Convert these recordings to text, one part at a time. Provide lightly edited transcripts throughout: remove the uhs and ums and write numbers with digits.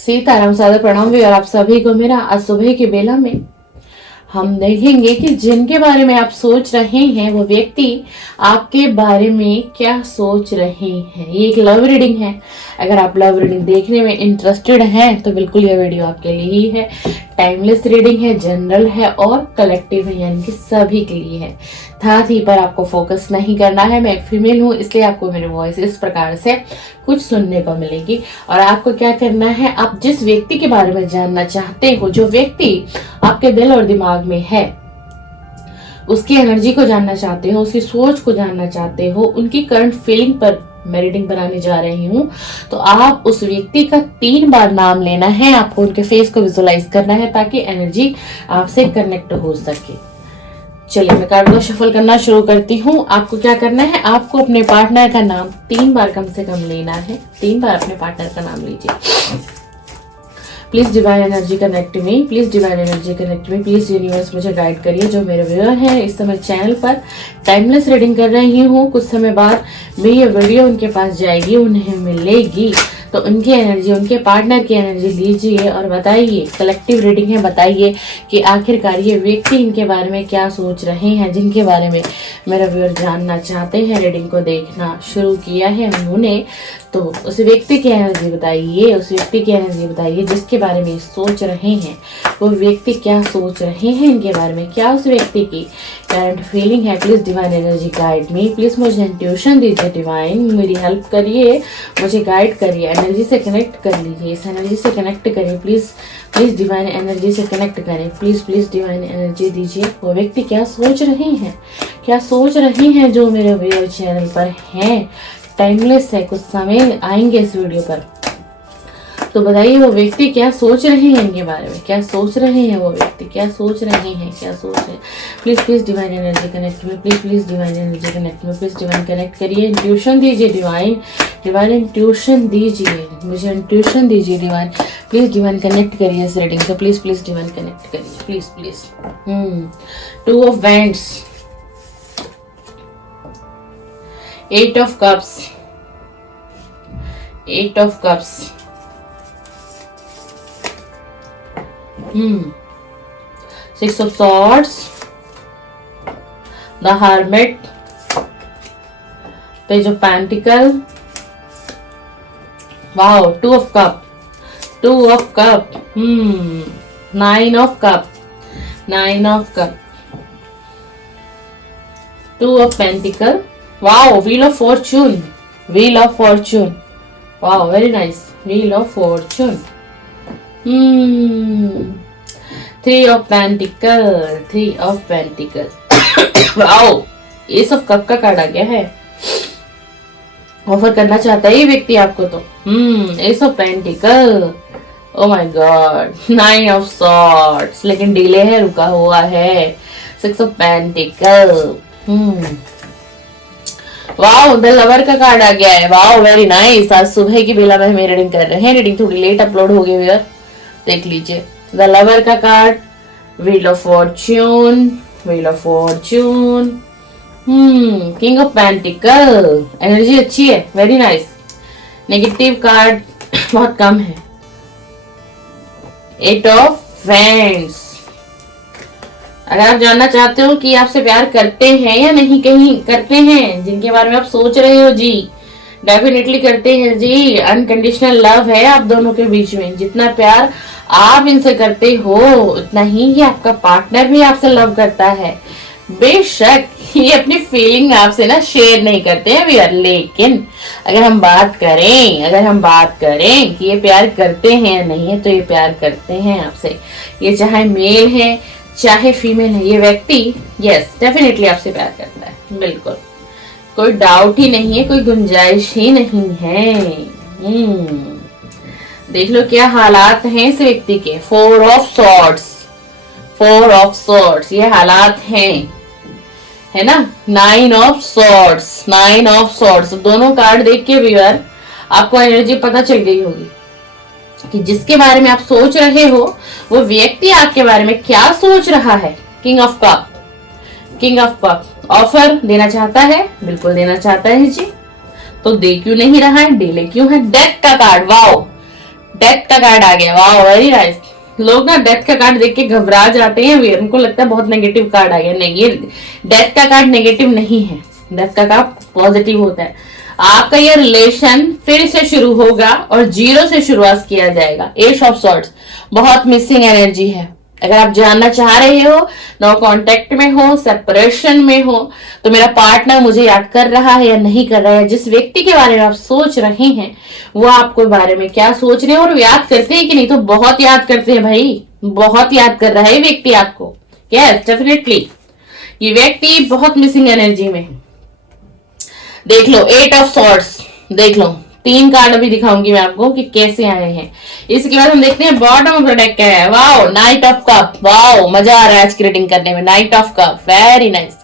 सीताराम सादर प्रणाम भी और आप सभी को मेरा आज सुबह की बेला में हम देखेंगे कि जिनके बारे में आप सोच रहे हैं वो व्यक्ति आपके बारे में क्या सोच रहे हैं। ये एक लव रीडिंग है। अगर आप लव रीडिंग देखने में इंटरेस्टेड हैं तो बिल्कुल ये वीडियो आपके लिए ही है। टाइमलेस रीडिंग है, जनरल है और कलेक्टिव है, यानी कि सभी के लिए है। साथ ही पर आपको फोकस नहीं करना है। मैं एक फीमेल हूँ इसलिए आपको मेरी वॉइस इस प्रकार से कुछ सुनने को मिलेगी। और आपको क्या करना है, आप जिस व्यक्ति के बारे में जानना चाहते हो, जो व्यक्ति आपके दिल और दिमाग में है, उसकी एनर्जी को जानना चाहते हो, उसकी सोच को जानना चाहते हो, उनकी करंट फीलिंग पर मैं रीडिंग बनाने जा रही हूँ, तो आप उस व्यक्ति का 3 बार नाम लेना है। आपको उनके फेस को विजुअलाइज करना है ताकि एनर्जी आपसे कनेक्ट हो सके। चलिए मैं कार्ड को शफल करना शुरू करती हूँ। आपको क्या करना है, आपको अपने पार्टनर का नाम 3 बार कम से कम लेना है। 3 बार अपने पार्टनर का नाम लीजिए। Please divine energy connect me, please divine energy connect me, please universe मुझे गाइड करिए। जो मेरे व्यूअर हैं इस समय चैनल पर टाइमलेस रीडिंग कर रही हूँ, कुछ समय बाद भी ये वीडियो उनके पास जाएगी, उन्हें मिलेगी, तो उनकी एनर्जी, उनके पार्टनर की एनर्जी लीजिए और बताइए। कलेक्टिव रीडिंग है, बताइए कि आखिरकार ये व्यक्ति इनके बारे में क्या सोच रहे हैं, जिनके बारे में मेरा व्यूअर जानना चाहते हैं। रीडिंग को देखना शुरू किया है उन्होंने, तो उस व्यक्ति की एनर्जी बताइए, उस व्यक्ति की एनर्जी बताइए जिसके बारे में सोच रहे हैं। वो व्यक्ति क्या सोच रहे हैं इनके बारे में, क्या उस व्यक्ति की करंट फीलिंग है। Please divine energy guide me, please मुझे इंट्यूशन दीजिए। डिवाइन मेरी हेल्प करिए, मुझे गाइड करिए, एनर्जी से कनेक्ट कर लीजिए, इस एनर्जी से कनेक्ट करिए। प्लीज प्लीज डिवाइन एनर्जी से कनेक्ट करें, प्लीज प्लीज डिवाइन एनर्जी दीजिए। वो व्यक्ति क्या सोच रहे हैं, क्या सोच रहे हैं जो मेरे व्यूअर चैनल पर हैं। टाइमलेस है, कुछ समय आएंगे इस वीडियो पर, तो बताइए वो व्यक्ति क्या सोच रहे हैं इनके बारे में, क्या सोच रहे हैं वो व्यक्ति, क्या सोच रहे हैं, क्या सोच रहे हैं। Please please divine energy connect में, please please divine energy connect में, प्लीज डिवाइन कनेक्ट करिए। इंट्यूशन दीजिए डिवाइन, डिवाइन इंट्यूशन दीजिए, मुझे इंट्यूशन दीजिए डिवाइन। प्लीज डिवाइन कनेक्ट करिए इस रीडिंग से, प्लीज प्लीज डिवाइन कनेक्ट करिए, please please. 2 of wands, 8 of cups, 8 of cups, 6 of swords, the hermit, page of pentacle, wow, 2 of cup, 2 of cup, 9 of cup, 9 of cup, 2 of pentacle, wow, wheel of fortune, wheel of fortune, wow, very nice, wheel of fortune, 3 of pentacle, 3 of pentacle, wow, ace of cup का card आ गया है। Offer करना चाहता है ये व्यक्ति आपको, तो ace of pentacle, oh my god, 9 of swords, लेकिन डिले है, रुका हुआ है। 6 of pentacle, wow, the lover का कार्ड आ गया है। Wow, very nice. आज सुबह की बेला में हम रीडिंग कर रहे हैं। रीडिंग थोड़ी लेट अपलोड हो गई है, देख लीजिए। द लवर का card, wheel of Fortune, wheel of Fortune, king of pentacle, energy अच्छी है, वेरी नाइस। नेगेटिव कार्ड बहुत कम है। 8 ऑफ वैंड्स। अगर आप जानना चाहते हो कि आपसे प्यार करते हैं या नहीं, कहीं करते हैं, जिनके बारे में आप सोच रहे हो, जी डेफिनेटली करते हैं जी। अनकंडीशनल लव है आप दोनों के बीच में। जितना प्यार आप इनसे करते हो उतना ही आपका पार्टनर भी आपसे लव करता है। बेशक ये अपनी फीलिंग आपसे ना शेयर नहीं करते हैं व्यूअर, लेकिन अगर हम बात करें कि ये प्यार करते हैं या नहीं है, तो ये प्यार करते हैं आपसे। ये चाहे मेल है चाहे फीमेल है, ये व्यक्ति यस डेफिनेटली आपसे प्यार करता है, बिल्कुल कोई डाउट ही नहीं है, कोई गुंजाइश ही नहीं है। देख लो क्या हालात हैं इस व्यक्ति के। 4 ऑफ सॉर्ड्स, 4 ऑफ सॉर्ड्स, ये हालात हैं, है ना। 9 ऑफ सॉर्ड्स, 9 ऑफ सॉर्ड्स, दोनों कार्ड देख के व्यूअर आपको एनर्जी पता चल गई होगी कि जिसके बारे में आप सोच रहे हो वो व्यक्ति आपके बारे में क्या सोच रहा है। King of cup, king of cup, offer देना चाहता है, बिल्कुल देना चाहता है जी, तो दे क्यों नहीं रहा है, डिले क्यों है। डेथ का कार्ड, वाओ, डेथ का कार्ड आ गया, वाह वेरी नाइस। लोग ना डेथ का कार्ड देख के घबरा जाते हैं, उनको लगता है बहुत नेगेटिव कार्ड आ गया। नहीं, ये डेथ का कार्ड नेगेटिव नहीं है, डेथ का कार्ड पॉजिटिव होता है। आपका ये रिलेशन फिर से शुरू होगा और जीरो से शुरुआत किया जाएगा। एश ऑफ सॉर्ड्स बहुत मिसिंग एनर्जी है। अगर आप जानना चाह रहे हो, नो कांटेक्ट में हो, सेपरेशन में हो, तो मेरा पार्टनर मुझे याद कर रहा है या नहीं कर रहा है, जिस व्यक्ति के बारे में आप सोच रहे हैं वो आपको बारे में क्या सोच रहे हैं और याद करते हैं कि नहीं। तो बहुत याद करते हैं भाई, बहुत याद कर रहा है व्यक्ति आपको। यस डेफिनेटली ये व्यक्ति बहुत मिसिंग एनर्जी में। देख लो 8 ऑफ सॉर्ड्स, देख लो 3 कार्ड अभी दिखाऊंगी मैं आपको कि कैसे आए हैं। इसके बाद हम देखते हैं बॉटम ऑफ द डेक क्या है। Wow night of cup, wow मजा आ रहा है आज की रीडिंग करने में। Night of cup very nice.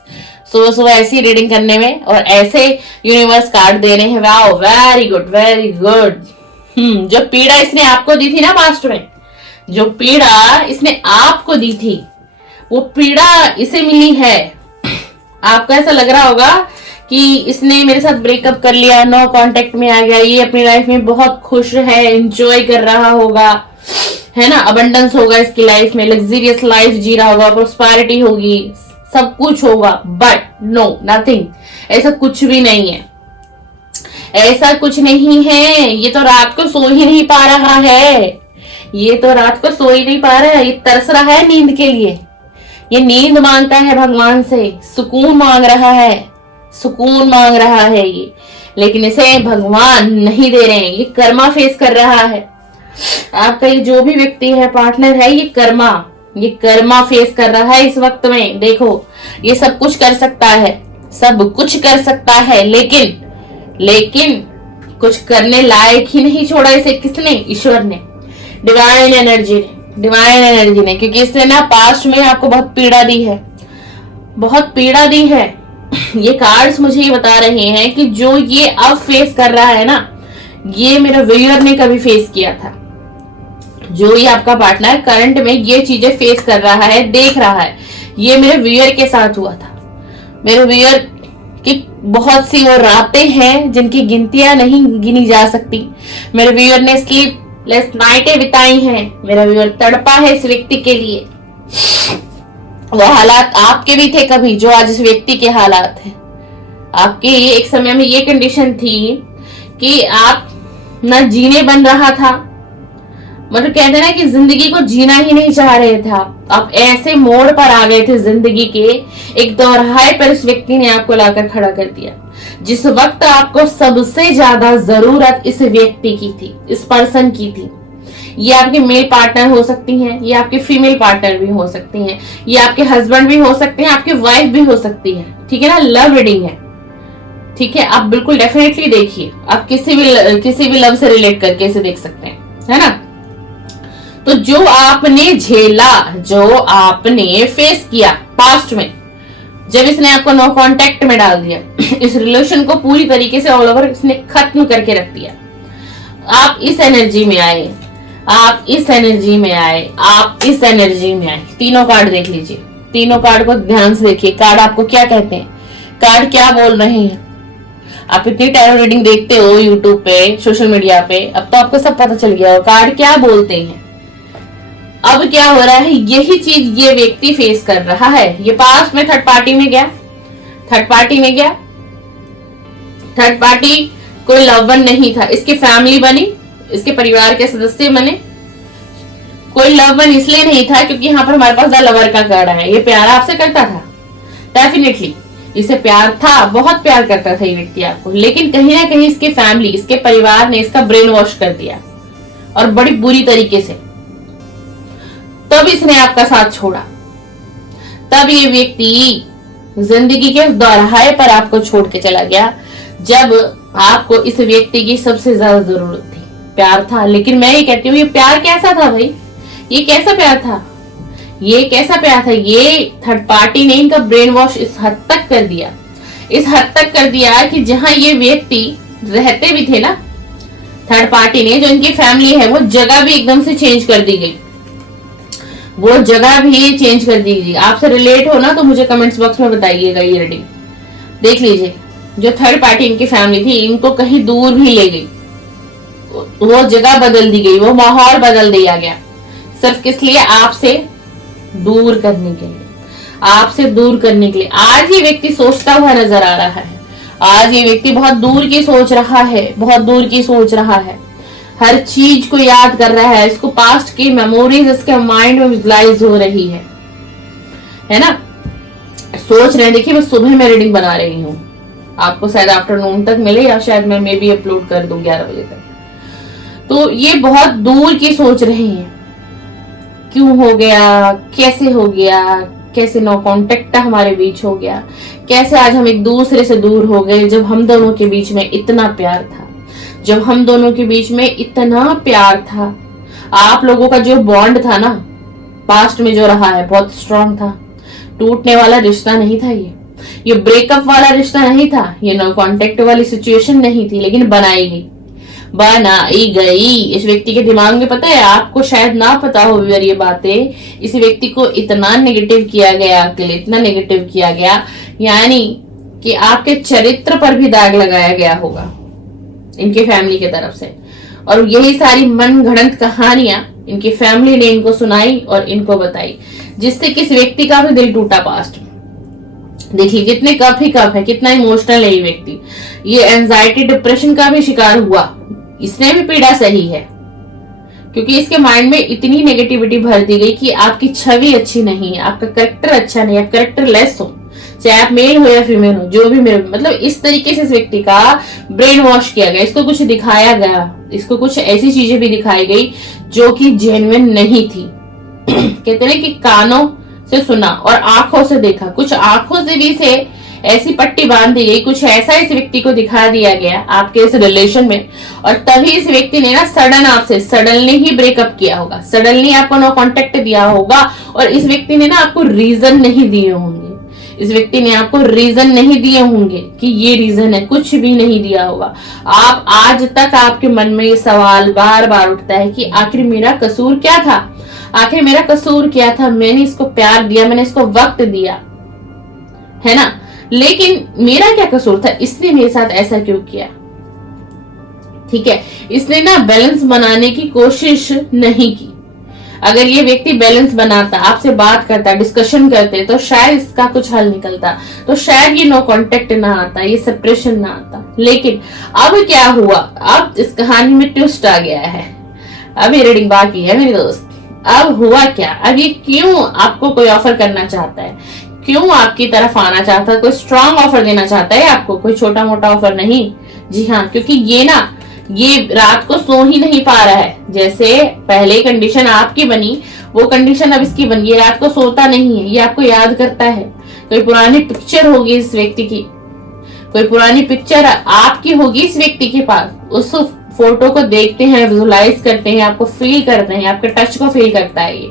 सुबह सुबह ऐसी रीडिंग करने में और ऐसे यूनिवर्स कार्ड दे रहे हैं, wow very good very good. जो पीड़ा इसने आपको दी थी ना पास्ट में, जो पीड़ा इसने आपको दी थी वो पीड़ा इसे मिली है। आपको ऐसा लग रहा होगा कि इसने मेरे साथ ब्रेकअप कर लिया, नो कांटेक्ट में आ गया, ये अपनी लाइफ में बहुत खुश है, एंजॉय कर रहा होगा, है ना, अबंडेंस होगा इसकी लाइफ में, लग्जरियस लाइफ जी रहा होगा, प्रोस्पेरिटी होगी, सब कुछ होगा। बट नो नथिंग, ऐसा कुछ भी नहीं है, ऐसा कुछ नहीं है। ये तो रात को सो ही नहीं पा रहा है, ये तो रात को सो ही नहीं पा रहा है, ये तरस रहा है नींद के लिए, ये नींद मांगता है भगवान से, सुकून मांग रहा है, सुकून मांग रहा है ये, लेकिन इसे भगवान नहीं दे रहे हैं। ये कर्मा फेस कर रहा है। आपका ये जो भी व्यक्ति है, पार्टनर है, ये कर्मा फेस कर रहा है इस वक्त में। देखो ये सब कुछ कर सकता है, सब कुछ कर सकता है, लेकिन कुछ करने लायक ही नहीं छोड़ा इसे। किसने? ईश्वर ने, डिवाइन एनर्जी ने, क्योंकि इसने ना पास्ट में आपको बहुत पीड़ा दी है, बहुत पीड़ा दी है। ये कार्ड्स मुझे ये बता रहे हैं कि जो ये अब फेस कर रहा है ना, ये मेरे व्यूअर ने कभी फेस किया था। जो ये आपका पार्टनर करंट में ये चीजें फेस कर रहा है, देख रहा है, ये मेरे व्यूअर के साथ हुआ था। मेरे व्यूअर की बहुत सी वो रातें हैं जिनकी गिनतियां नहीं गिनी जा सकती। मेरे व्यूअर ने स्लीपलेस नाइटें बिताई हैं, मेरा व्यूअर तड़पा है इस व्यक्ति के लिए। वो हालात आपके भी थे कभी जो आज इस व्यक्ति के हालात हैं। आपके एक समय में ये कंडीशन थी कि आप ना जीने बन रहा था, मतलब कहते ना कि जिंदगी को जीना ही नहीं चाह रहे थे आप ऐसे मोड़ पर आ गए थे जिंदगी के एक दोराहे पर इस व्यक्ति ने आपको लाकर खड़ा कर दिया। जिस वक्त आपको सबसे ज्यादा जरूरत इस व्यक्ति की थी, इस पर्सन की थी। ये आपके मेल पार्टनर हो सकती हैं, ये आपके फीमेल पार्टनर भी हो सकती हैं, ये आपके हस्बैंड भी हो सकते हैं, आपकी वाइफ भी हो सकती है। ठीक है ना, लव रीडिंग है, ठीक है। आप बिल्कुल डेफिनेटली देखिए, आप किसी भी लव से रिलेट करके इसे देख सकते हैं, है ना। तो जो आपने झेला, जो आपने फेस किया पास्ट में, जब इसने आपको नो कांटेक्ट में डाल दिया, इस रिलेशन को पूरी तरीके से ऑल ओवर इसने खत्म करके रख दिया। आप इस एनर्जी में आए, आप इस एनर्जी में आए, आप इस एनर्जी में आए। तीनों कार्ड देख लीजिए, तीनों कार्ड को ध्यान से देखिए। कार्ड आपको क्या कहते हैं, कार्ड क्या बोल रहे हैं। आप इतनी टैरो रीडिंग देखते हो यूट्यूब पे, सोशल मीडिया पे, अब तो आपको सब पता चल गया हो कार्ड क्या बोलते हैं। अब क्या हो रहा है, यही चीज ये व्यक्ति फेस कर रहा है। ये पास्ट में थर्ड पार्टी में गया, थर्ड पार्टी कोई लव वन नहीं था, इसकी फैमिली बनी, इसके परिवार के सदस्य बने। कोई लव वन इसलिए नहीं था क्योंकि यहाँ पर हमारे पास द लवर का कार्ड है। ये प्यार आपसे करता था, डेफिनेटली इसे प्यार था, बहुत प्यार करता था ये व्यक्ति आपको, लेकिन कहीं ना कहीं इसके फैमिली, इसके परिवार ने इसका ब्रेन वॉश कर दिया और बड़ी बुरी तरीके से। तब इसने आपका साथ छोड़ा, तब ये व्यक्ति जिंदगी के दोराहे पर आपको छोड़ के चला गया, जब आपको इस व्यक्ति की सबसे ज्यादा जरूरत थी। प्यार था, लेकिन मैं ये कहती हूँ ये प्यार कैसा था भाई, ये कैसा प्यार था, ये कैसा प्यार था। ये थर्ड पार्टी ने इनका ब्रेन वॉश इस हद तक कर दिया, इस हद तक कर दिया कि जहां ये व्यक्ति रहते भी थे ना, थर्ड पार्टी ने, जो इनकी फैमिली है, वो जगह भी एकदम से चेंज कर दी गई, वो जगह भी चेंज कर दी गई। आपसे रिलेट हो ना तो मुझे कमेंट्स बॉक्स में बताइएगा। ये रीडिंग देख लीजिए, जो थर्ड पार्टी इनकी फैमिली थी, इनको कहीं दूर भी ले गई, वो जगह बदल दी गई, वो माहौल बदल दिया गया, सिर्फ किस लिए? आपसे दूर करने के लिए, आपसे दूर करने के लिए। आज ये व्यक्ति सोचता हुआ नजर आ रहा है, आज ये व्यक्ति बहुत दूर की सोच रहा है, बहुत दूर की सोच रहा है, हर चीज को याद कर रहा है, इसको पास्ट की मेमोरीज इसके माइंड में विजुलाइज हो रही है ना, सोच रहे हैं। देखिए मैं सुबह में रीडिंग बना रही हूँ, आपको शायद आफ्टरनून तक मिले या शायद मैं मे बी अपलोड कर दूं 11 बजे तक। तो ये बहुत दूर की सोच रहे हैं, क्यों हो गया, कैसे हो गया, कैसे नो कांटेक्ट हमारे बीच हो गया, कैसे आज हम एक दूसरे से दूर हो गए, जब हम दोनों के बीच में इतना प्यार था, जब हम दोनों के बीच में इतना प्यार था। आप लोगों का जो बॉन्ड था ना, पास्ट में जो रहा है, बहुत स्ट्रांग था। टूटने वाला रिश्ता नहीं था ये ब्रेकअप वाला रिश्ता नहीं था, ये नो कांटेक्ट वाली सिचुएशन नहीं थी, लेकिन बनाई गई। इस व्यक्ति के दिमाग में, पता है आपको शायद ना पता हो ये बातें, इस व्यक्ति को इतना नेगेटिव किया गया, इतना नेगेटिव किया गया, यानी कि आपके चरित्र पर भी दाग लगाया गया होगा इनके फैमिली की तरफ से। और यही सारी मन घड़ंत कहानियां इनकी फैमिली ने इनको सुनाई और इनको बताई, जिससे किस व्यक्ति का भी दिल टूटा पास्ट। देखिए कितने कफ ही कफ है, कितना इमोशनल है ये व्यक्ति। ये एंजाइटी डिप्रेशन का भी शिकार हुआ, इसने भी पीड़ा सही है, क्योंकि इसके माइंड में इतनी नेगेटिविटी भर दी गई कि आपकी छवि अच्छी नहीं है, आपका करेक्टर अच्छा नहीं है, आप करेक्टर लेस हो, चाहे आप मेल हो या फीमेल हो, जो भी मेरे, मतलब इस तरीके से इस व्यक्ति का ब्रेन वॉश किया गया, इसको कुछ दिखाया गया, इसको कुछ ऐसी चीजें भी दिखाई गई जो कि जेन्युइन नहीं थी। कहते हैं कि कानों से सुना और आंखों से देखा, कुछ आंखों से भी से ऐसी पट्टी बांध दी गई, कुछ ऐसा इस व्यक्ति को दिखा दिया गया आपके इस रिलेशन में, और तभी इस व्यक्ति ने ना आपसे सडनली ही ब्रेकअप किया होगा, सडनली आपको नो कांटेक्ट दिया होगा, और इस व्यक्ति ने ना आपको रीजन नहीं दिए होंगे, इस व्यक्ति ने आपको रीजन नहीं दिए होंगे कि ये रीजन है, कुछ भी नहीं दिया होगा। आप आज तक आपके मन में ये सवाल बार बार उठता है कि आखिर मेरा कसूर क्या था, आखिर मेरा कसूर क्या था, मैंने इसको प्यार दिया, मैंने इसको वक्त दिया, है ना, लेकिन मेरा क्या कसूर था, इसने मेरे साथ ऐसा क्यों किया। ठीक है, इसने ना बैलेंस बनाने की कोशिश नहीं की। अगर ये व्यक्ति बैलेंस बनाता, आपसे बात करता, डिस्कशन करते, तो शायद इसका कुछ हल निकलता, तो शायद ये नो कांटेक्ट ना आता, ये सेपरेशन ना आता। लेकिन अब क्या हुआ, अब इस कहानी में ट्विस्ट आ गया है। अब ये रीडिंग बाकी है मेरे दोस्त। अब हुआ क्या, अब ये क्यों आपको कोई ऑफर करना चाहता है, क्यों आपकी तरफ आना चाहता है, कोई स्ट्रांग ऑफर देना चाहता है आपको, कोई छोटा मोटा ऑफर नहीं। जी हाँ, क्योंकि ये रात को सो ही नहीं पा रहा है। जैसे पहले कंडीशन आपकी बनी, वो कंडीशन अब इसकी बनी, ये रात को सोता नहीं है, ये आपको याद करता है। कोई पुरानी पिक्चर होगी इस व्यक्ति की, कोई पुरानी पिक्चर आपकी होगी इस व्यक्ति के पास, उस फोटो को देखते हैं, विजुलाइज करते हैं, आपको फील करते हैं, आपके टच को फील करता है ये,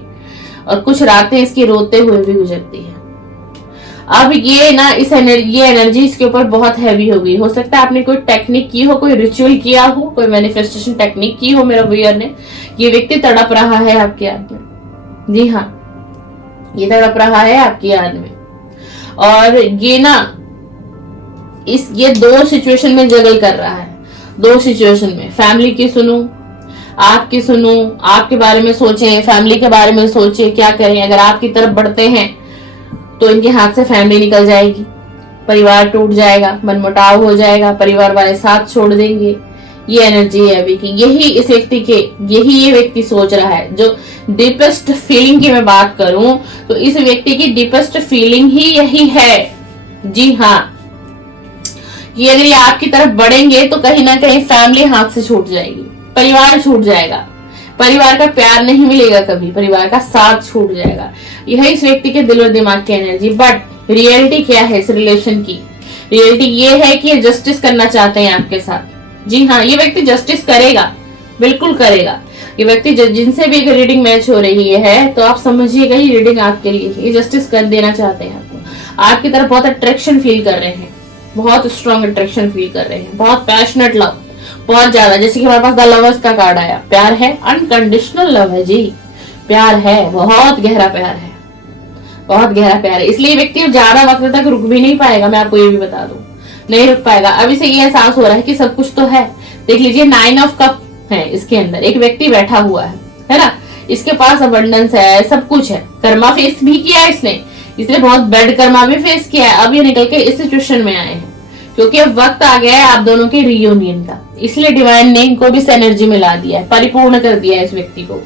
और कुछ रातें इसकी रोते हुए भी गुजरती है। अब ये ना ये एनर्जी इसके ऊपर बहुत हैवी हो गई। हो सकता है आपने कोई टेक्निक की हो, कोई रिचुअल किया हो, कोई मैनिफेस्टेशन टेक्निक की हो मेरा व्यूअर ने। ये व्यक्ति तड़प रहा है आपकी याद में। जी हाँ, ये तड़प रहा है आपकी याद में, और ये ना ये दो सिचुएशन में जगल कर रहा है, दो सिचुएशन में। फैमिली की सुनूं, आपकी सुनूं, आपके बारे में सोचें, फैमिली के बारे में सोचें, क्या करें। अगर आपकी तरफ बढ़ते हैं तो इनके हाथ से फैमिली निकल जाएगी, परिवार टूट जाएगा, मनमुटाव हो जाएगा, परिवार वाले साथ छोड़ देंगे। ये एनर्जी है अभी की, यही इस व्यक्ति के, यही ये व्यक्ति सोच रहा है। जो डीपेस्ट फीलिंग की मैं बात करूं तो इस व्यक्ति की डीपेस्ट फीलिंग ही यही है। जी हाँ, ये अगर ये आपकी तरफ बढ़ेंगे तो कहीं ना कहीं फैमिली हाथ से छूट जाएगी, परिवार छूट जाएगा, परिवार का प्यार नहीं मिलेगा कभी, परिवार का साथ छूट जाएगा। यह इस व्यक्ति के दिल और दिमाग की एनर्जी। बट रियलिटी क्या है इस रिलेशन की? रियलिटी ये है कि ये जस्टिस करना चाहते हैं आपके साथ। जी हाँ, ये व्यक्ति जस्टिस करेगा, बिल्कुल करेगा। ये व्यक्ति जिनसे भी अगर रीडिंग मैच हो रही है तो आप समझिएगा ये रीडिंग आपके लिए, ये जस्टिस कर देना चाहते हैं आपको। आपकी तरफ बहुत अट्रैक्शन फील कर रहे हैं, बहुत स्ट्रॉन्ग अट्रैक्शन फील कर रहे हैं, बहुत पैशनेट लव, बहुत ज्यादा। जैसे कि हमारे पास द लवर्स का कार्ड आया, प्यार है, अनकंडीशनल लव है जी, प्यार है, बहुत गहरा प्यार है, बहुत गहरा प्यार है। इसलिए व्यक्ति ज्यादा वक्त तक रुक भी नहीं पाएगा, मैं आपको ये भी बता दूं, नहीं रुक पाएगा। अब इसे ये एहसास हो रहा है कि सब कुछ तो है। देख लीजिए 9 ऑफ कप, है इसके अंदर, एक व्यक्ति बैठा हुआ है ना, इसके पास अबंडेंस है, सब कुछ है, कर्मा फेस भी किया है इसने बहुत बैड कर्मा भी फेस किया है। अब ये निकल के इस सिचुएशन में आए हैं क्योंकि अब वक्त आ गया है आप दोनों के रियूनियन का, इसलिए डिवाइन ने इनको भी एनर्जी मिला दिया है, परिपूर्ण कर दिया है इस व्यक्ति को,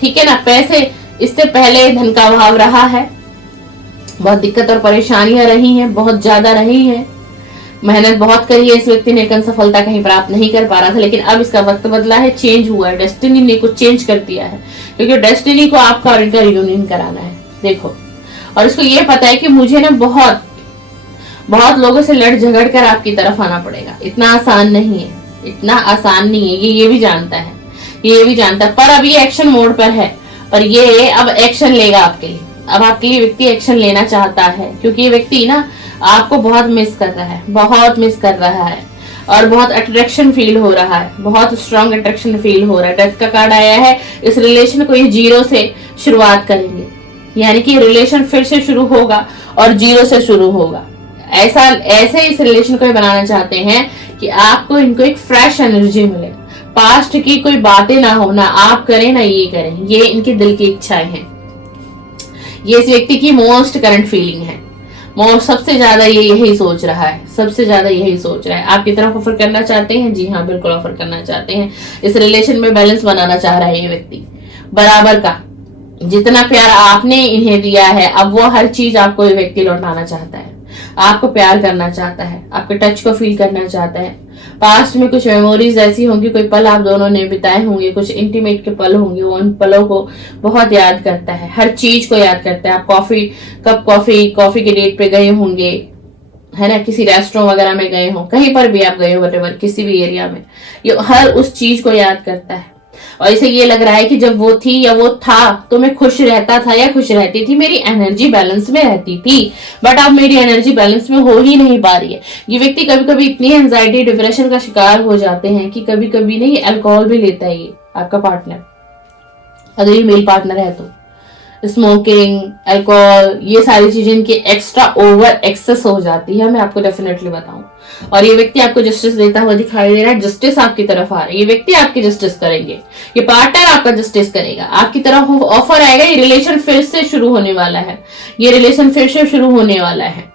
ठीक है ना। पैसे इससे पहले धन का अभाव रहा है, बहुत दिक्कत और परेशानियां रही हैं, बहुत ज्यादा रही हैं, मेहनत बहुत करी है इस व्यक्ति ने, लेकिन सफलता कहीं प्राप्त नहीं कर पा रहा था। लेकिन अब इसका वक्त बदला है, चेंज हुआ है, डेस्टिनी ने कुछ चेंज कर दिया है, क्योंकि डेस्टिनी को आपका और इनका रियूनियन कराना है, देखो। और इसको ये पता है कि मुझे ना बहुत बहुत लोगों से लड़ झगड़ कर आपकी तरफ आना पड़ेगा, इतना आसान नहीं है, इतना आसान नहीं है, ये भी जानता है, ये भी जानता है। पर अब ये एक्शन मोड पर है, पर ये अब एक्शन लेगा आपके लिए, अब आपके लिए व्यक्ति एक्शन लेना चाहता है, क्योंकि ये व्यक्ति ना आपको बहुत मिस कर रहा है, बहुत मिस कर रहा है, और बहुत अट्रैक्शन फील हो रहा है, बहुत स्ट्रॉन्ग अट्रैक्शन फील हो रहा है। डेथ का कार्ड आया है, इस रिलेशन को ये 0 से शुरुआत करेंगे, यानी कि रिलेशन फिर से शुरू होगा और 0 से शुरू होगा। ऐसे इस रिलेशन को बनाना चाहते हैं कि आपको इनको एक फ्रेश एनर्जी मिले, पास्ट की कोई बातें ना हो, ना आप करें ना ये करें, ये इनके दिल की इच्छाएं हैं, ये इस व्यक्ति की मोस्ट करंट फीलिंग है, सबसे ज्यादा ये यही सोच रहा है, सबसे ज्यादा यही सोच रहा है। आपकी तरफ ऑफर करना चाहते हैं, जी हाँ बिल्कुल ऑफर करना चाहते हैं। इस रिलेशन में बैलेंस बनाना चाह रहा है ये व्यक्ति, बराबर का जितना प्यार आपने इन्हें दिया है, अब वो हर चीज आपको ये व्यक्ति लौटाना चाहता है, आपको प्यार करना चाहता है, आपके टच को फील करना चाहता है। पास्ट में कुछ मेमोरीज ऐसी होंगी, कोई पल आप दोनों ने बिताए होंगे, कुछ इंटीमेट के पल होंगे, वो उन पलों को बहुत याद करता है, हर चीज को याद करता है। आप कॉफी के डेट पे गए होंगे, है ना, किसी रेस्टोरेंट वगैरह में गए हो, कहीं पर भी आप गए हो, वटेवर किसी भी एरिया में, ये हर उस चीज को याद करता है। और इसे ये लग रहा है कि जब वो थी या वो था तो मैं खुश रहता था या खुश रहती थी, मेरी एनर्जी बैलेंस में रहती थी, बट अब मेरी एनर्जी बैलेंस में हो ही नहीं पा रही है। ये व्यक्ति कभी कभी इतनी एंजाइटी डिप्रेशन का शिकार हो जाते हैं कि कभी कभी नहीं अल्कोहल भी लेता है ये आपका पार्टनर, अगर ये मेल पार्टनर है तो। स्मोकिंग, अल्कोहल, ये सारी चीजें इनकी एक्स्ट्रा ओवर एक्सेस हो जाती है, मैं आपको डेफिनेटली बताऊं। और ये व्यक्ति आपको जस्टिस देता हुआ दिखाई दे रहा है, जस्टिस आपकी तरफ आ रहा है, ये व्यक्ति आपकी जस्टिस करेंगे, ये पार्टनर आपका जस्टिस करेगा, आपकी तरफ ऑफर आएगा, ये रिलेशन फिर से शुरू होने वाला है, ये रिलेशन फिर से शुरू होने वाला है।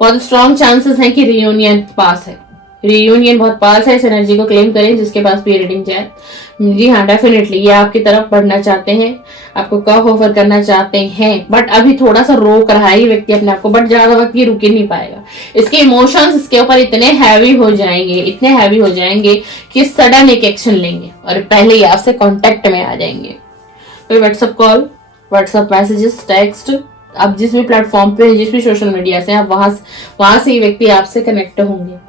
बहुत स्ट्रॉन्ग चांसेस है कि रियूनियन पास है, रियूनियन बहुत पास है। इस एनर्जी को क्लेम करें जिसके पास भी रीडिंग जाए। जी हाँ डेफिनेटली ये आपकी तरफ बढ़ना चाहते हैं, आपको कब ऑफर करना चाहते हैं, बट अभी थोड़ा सा रोक रहा है ये व्यक्ति अपने आप को, बट ज्यादा वक्त ये रुक ही नहीं पाएगा। इसके इमोशंस इसके ऊपर इतने हैवी हो जाएंगे, इतने हैवी हो जाएंगे कि सडन एक एक्शन लेंगे और पहले ही आपसे कांटेक्ट में आ जाएंगे। कोई WhatsApp call, WhatsApp messages, text, आप जिस भी प्लेटफॉर्म पे, जिस भी सोशल मीडिया से आप वहां से ये व्यक्ति आपसे कनेक्ट होंगे।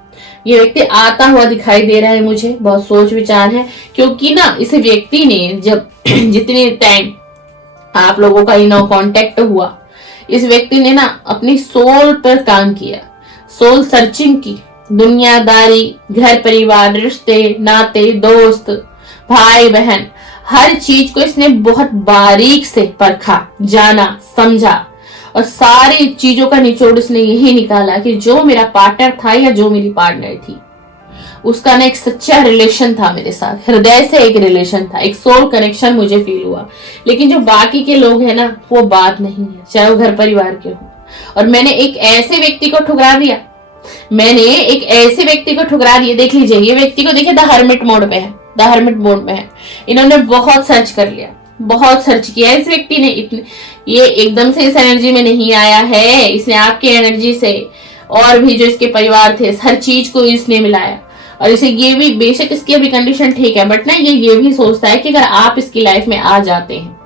ये व्यक्ति आता हुआ दिखाई दे रहा है मुझे, बहुत सोच विचार है, क्योंकि ना इस व्यक्ति ने जब जितने टाइम आप लोगों का नो कांटेक्ट हुआ, इस व्यक्ति ने ना अपनी सोल पर काम किया, सोल सर्चिंग की, दुनियादारी, घर परिवार, रिश्ते नाते, दोस्त, भाई बहन, हर चीज को इसने बहुत बारीक से परखा, जाना, समझा, और सारी चीजों का निचोड़ इसने यही निकाला कि जो मेरा पार्टनर था या जो मेरी पार्टनर थी, उसका ना एक सच्चा रिलेशन था मेरे साथ, हृदय से एक रिलेशन था, एक सोल कनेक्शन मुझे फील हुआ। लेकिन जो बाकी के लोग हैं ना, वो बात नहीं है, चाहे वो घर परिवार के हो। और मैंने एक ऐसे व्यक्ति को ठुकरा दिया, मैंने एक ऐसे व्यक्ति को ठुकरा दिया। देख लीजिए, ये व्यक्ति को देखिए द हर्मिट मोड पे है, द हर्मिट मोड में है। इन्होंने बहुत सर्च कर लिया, बहुत सर्च किया इस व्यक्ति ने, ये एकदम से इस एनर्जी में नहीं आया है, इसने आपके एनर्जी से और भी जो इसके परिवार थे हर चीज को इसने मिलाया। और इसे ये भी, बेशक इसकी अभी कंडीशन ठीक है, बट ना ये भी सोचता है कि अगर आप इसकी लाइफ में आ जाते हैं,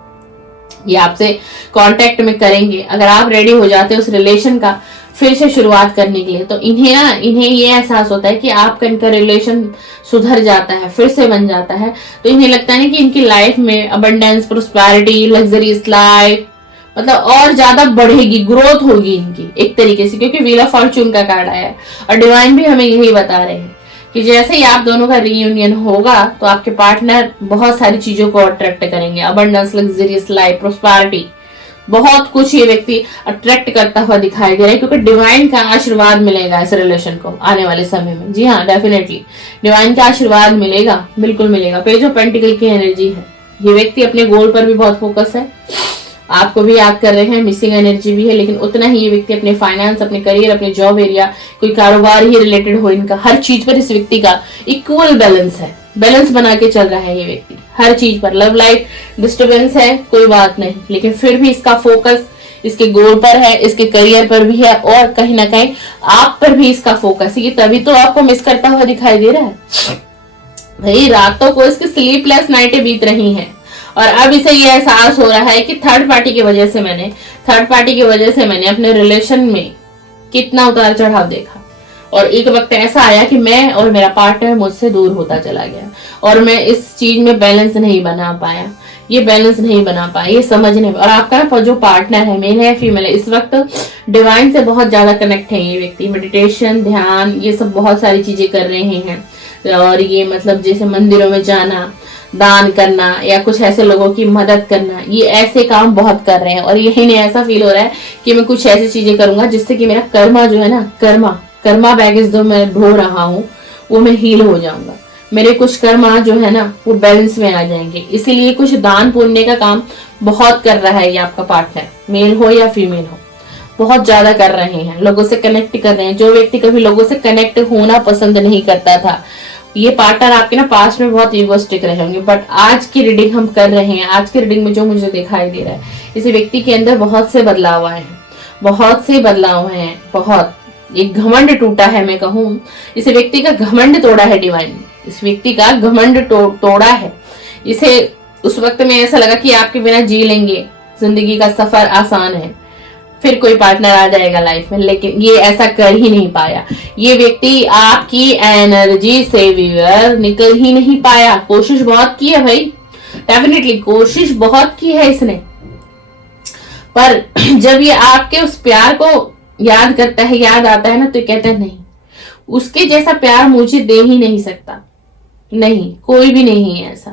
ये आपसे कांटेक्ट में करेंगे, अगर आप रेडी हो जाते हैं उस रिलेशन का फिर से शुरुआत करने के लिए, तो इन्हें ये एहसास होता है कि आपका इनका रिलेशन सुधर जाता है, फिर से बन जाता है। तो इन्हें लगता है कि इनकी लाइफ में अबंडेंस, प्रोस्पेरिटी, लग्जरीज लाइफ मतलब और ज्यादा बढ़ेगी, ग्रोथ होगी इनकी एक तरीके से, क्योंकि व्हील ऑफ फॉर्चून का कार्ड आया है। और डिवाइन भी हमें यही बता रहे हैं कि जैसे ही आप दोनों का रीयूनियन होगा तो आपके पार्टनर बहुत सारी चीजों को अट्रैक्ट करेंगे, अबंडेंस, लग्जरियस लाइफ, प्रोस्पेरिटी, बहुत कुछ ये व्यक्ति अट्रैक्ट करता हुआ दिखाई दे रहा है, क्योंकि डिवाइन का आशीर्वाद मिलेगा इस रिलेशन को आने वाले समय में। जी हाँ, डेफिनेटली डिवाइन का आशीर्वाद मिलेगा, बिल्कुल मिलेगा। पेज ऑफ पेंटिकल की एनर्जी है। ये व्यक्ति अपने गोल पर भी बहुत फोकस है, आपको भी याद कर रहे हैं, मिसिंग एनर्जी भी है, लेकिन उतना ही ये व्यक्ति अपने फाइनेंस, अपने करियर, अपने जॉब एरिया, कोई कारोबार ही रिलेटेड हो, इनका हर चीज पर इस व्यक्ति का इक्वल बैलेंस है, बैलेंस बना के चल रहा है ये व्यक्ति हर चीज पर। लव लाइफ डिस्टर्बेंस है, कोई बात नहीं, लेकिन फिर भी इसका फोकस इसके गोल पर है, इसके करियर पर भी है, और कहीं ना कहीं आप पर भी इसका फोकस है। ये तभी तो आपको मिस करता हुआ दिखाई दे रहा है भाई। रातों को इसकी स्लीपलेस नाइटें बीत रही हैं, और अब इसे ये एहसास हो रहा है कि थर्ड पार्टी की वजह से मैंने अपने रिलेशन में कितना उतार चढ़ाव देखा, और एक वक्त ऐसा आया कि मैं और मेरा पार्टनर मुझसे दूर होता चला गया, और मैं इस चीज में बैलेंस नहीं बना पाया, ये समझने। और आपका जो पार्टनर है, मेल है फीमेल है, इस वक्त डिवाइन से बहुत ज्यादा कनेक्ट है ये व्यक्ति। मेडिटेशन, ध्यान, ये सब बहुत सारी चीजें कर रहे हैं, और ये मतलब जैसे मंदिरों में जाना, दान करना, या कुछ ऐसे लोगों की मदद करना, ये ऐसे काम बहुत कर रहे हैं। और यही नहीं, ऐसा फील हो रहा है कि मैं कुछ ऐसी चीजें करूंगा जिससे कि मेरा कर्मा जो है ना, कर्मा बैगेज जो मैं ढो रहा हूँ, वो मैं हील हो जाऊंगा। मेरे कुछ कर्मा जो है ना, वो बैलेंस में आ जाएंगे। इसीलिए कुछ दान पुण्य का काम बहुत कर रहा है ये आपका पार्टनर, मेल हो या फीमेल हो, बहुत ज्यादा कर रहे हैं, लोगों से कनेक्ट कर रहे हैं। जो व्यक्ति कभी लोगों से कनेक्ट होना पसंद नहीं करता था, ये पार्टनर आपके ना पास्ट में बहुत ईगोस्टिक रहे होंगे, बट आज की रीडिंग हम कर रहे हैं, आज की रीडिंग में जो मुझे दिखाई दे रहा है, इस व्यक्ति के अंदर बहुत से बदलाव आए हैं, बहुत एक घमंड टूटा है। मैं कहूँ इस व्यक्ति का घमंड तोड़ा है डिवाइन, इस व्यक्ति का घमंड तोड़ा है। इसे उस वक्त में ऐसा लगा कि आपके बिना जी लेंगे, जिंदगी का सफर आसान है, फिर कोई पार्टनर आ जाएगा लाइफ में, लेकिन ये ऐसा कर ही नहीं पाया। ये व्यक्ति आपकी एनर्जी से व्यूअर निकल ही नहीं पाया। कोशिश बहुत की है भाई, डेफिनेटली कोशिश बहुत की है इसने, पर जब ये आपके उस प्यार को याद करता है, याद आता है ना, तो कहता है नहीं, उसके जैसा प्यार मुझे दे ही नहीं सकता, नहीं, कोई भी नहीं है ऐसा।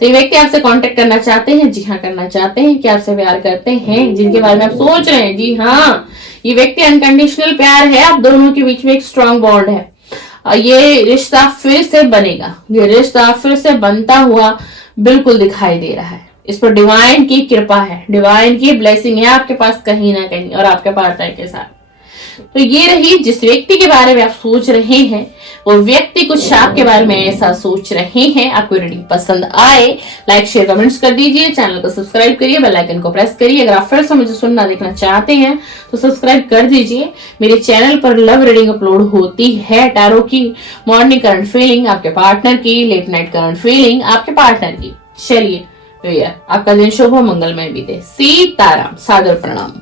तो ये व्यक्ति आपसे कांटेक्ट करना चाहते हैं, जी हाँ करना चाहते हैं, कि आपसे प्यार करते हैं, जिनके बारे में आप सोच रहे हैं, जी हाँ, ये व्यक्ति अनकंडीशनल प्यार है, आप दोनों के बीच में एक स्ट्रांग बॉन्ड है। ये रिश्ता फिर से बनेगा, ये रिश्ता फिर से बनता हुआ बिल्कुल दिखाई दे रहा है। इस पर डिवाइन की कृपा है, डिवाइन की ब्लेसिंग है आपके पास कहीं ना कहीं, और आपके पार्टनर के साथ। तो ये रही जिस व्यक्ति के बारे में आप सोच रहे हैं, वो व्यक्ति कुछ आपके बारे में ऐसा सोच रहे हैं। आपको रीडिंग पसंद आए, लाइक शेयर कमेंट्स कर दीजिए, चैनल को सब्सक्राइब करिए, बेल आइकन को प्रेस करिए। अगर आप फिर से मुझे सुनना देखना चाहते हैं तो सब्सक्राइब कर दीजिए। मेरे चैनल पर लव रीडिंग अपलोड होती है, टैरो की, मॉर्निंग करंट फीलिंग आपके पार्टनर की, लेट नाइट करंट फीलिंग आपके पार्टनर की। चलिए भैया, आपका दिन शुभ हो, मंगलमय बीते। सीताराम, सादर प्रणाम।